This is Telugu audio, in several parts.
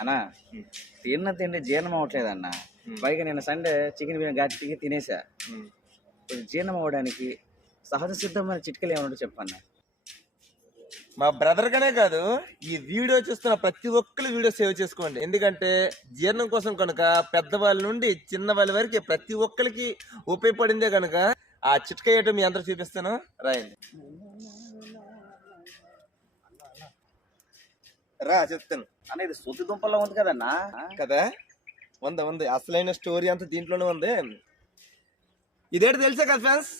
అన్నా తిన్న తిండి జీర్ణం అవ్వట్లేదు అన్న పైగా నేను సండే చికెన్ బిర్యానీ గట్టిగా తినేసా. జీర్ణం అవ్వడానికి సహజ సిద్ధమైన చిట్కలు ఏమన్నా చెప్పన్నా. మా బ్రదర్ కనే కాదు ఈ వీడియో చూస్తున్న ప్రతి ఒక్కరు వీడియో సేవ్ చేసుకోండి. ఎందుకంటే జీర్ణం కోసం కనుక పెద్దవాళ్ళ నుండి చిన్న వాళ్ళ వరకు ప్రతి ఒక్కరికి ఉపయోగపడిందే కనుక ఆ చిట్కా ఏంటో మీ అందరూ చూపిస్తాను. రాయండి రా చెప్తాను. అన్న ఇది దుంపల్లో ఉంది కదన్నా? కదా? ఉంది ఉంది. అసలైన స్టోరీ అంతా దీంట్లోనే ఉంది. ఇదేంటి తెలుసా కదా ఫ్రెండ్స్?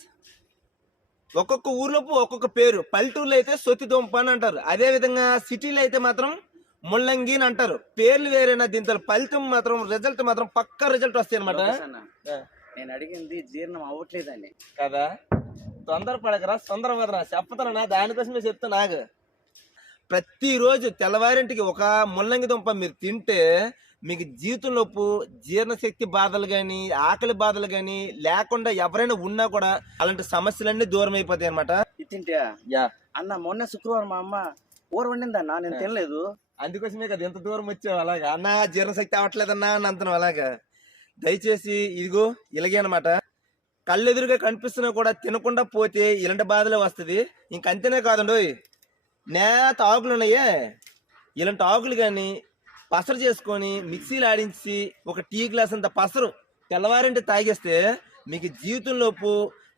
ఒక్కొక్క ఊర్లోపు ఒక్కొక్క పేరు. పల్లెటూరులో అయితే సొత్తి దొంప అని అంటారు. అదే విధంగా సిటీలో అయితే మాత్రం ముల్లంగి అని అంటారు. పేర్లు వేరేనా దీంతో ఫలితం మాత్రం రిజల్ట్ మాత్రం పక్కా రిజల్ట్ వస్తాయి అనమాట నేను అడిగింది జీర్ణం అవ్వట్లేదని. కదా? తొందర పడకరా తొందర పడరా చెప్పతానా దానికోసమే చెప్తా నాకు ప్రతిరోజు తెల్లవారింటికి ఒక ముల్లంగి దుంప మీరు తింటే మీకు జీవితంలోపు జీర్ణశక్తి బాధలు కానీ ఆకలి బాధలు కానీ లేకుండా ఎవరైనా ఉన్నా కూడా అలాంటి సమస్యలన్నీ దూరం అయిపోతాయి అనమాట తింటా యా. అన్న మొన్న శుక్రవారం మా అమ్మ ఊర వండిందన్న నేను తినలేదు. అందుకోసమే కదా ఎంత దూరం వచ్చావు అలాగా. అన్న జీర్ణశక్తి అవ్వట్లేదన్నా అని అంటున్నావు అలాగా. దయచేసి ఇదిగో ఇలాగే అనమాట కళ్ళెదురుగా కనిపిస్తున్నా కూడా తినకుండా పోతే ఇలాంటి బాధలే వస్తుంది. ఇంకంతేనే కాదండి నేత ఆకులు ఉన్నాయే ఇలాంటి ఆకులు కానీ పసరు చేసుకొని మిక్సీలు ఆడించి ఒక టీ గ్లాస్ అంత పసరు తెల్లవారింటి తాగేస్తే మీకు జీవితంలోపు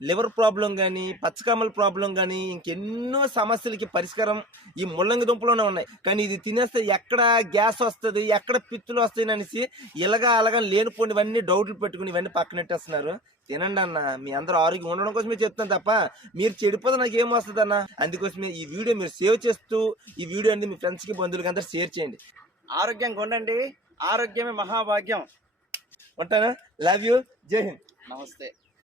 లివర్ ప్రాబ్లం కానీ పచ్చకమ్మల ప్రాబ్లం కానీ ఇంకెన్నో సమస్యలకి పరిష్కారం ఈ ముల్లంగి దుంపలోనే ఉన్నాయి. కానీ ఇది తినేస్తే ఎక్కడ గ్యాస్ వస్తుంది ఎక్కడ పిత్తులు వస్తాయి అనేసి ఇలాగా అలాగా లేనిపోయిన ఇవన్నీ డౌట్లు పెట్టుకుని ఇవన్నీ పక్కనెట్టేస్తున్నారు తినండి అన్న మీ అందరూ ఆరోగ్యం ఉండడం కోసమే చెప్తాను తప్ప మీరు చెడిపోతే నాకు ఏం వస్తుంది అన్న? అందుకోసమే ఈ వీడియో మీరు సేవ్ చేస్తూ ఈ వీడియో అనేది మీ ఫ్రెండ్స్కి బంధువులకి అందరూ షేర్ చేయండి. ఆరోగ్యంగా ఉండండి. ఆరోగ్యమే మహాభాగ్యం. ఉంటాను? లవ్ యూ జై హింద్. నమస్తే.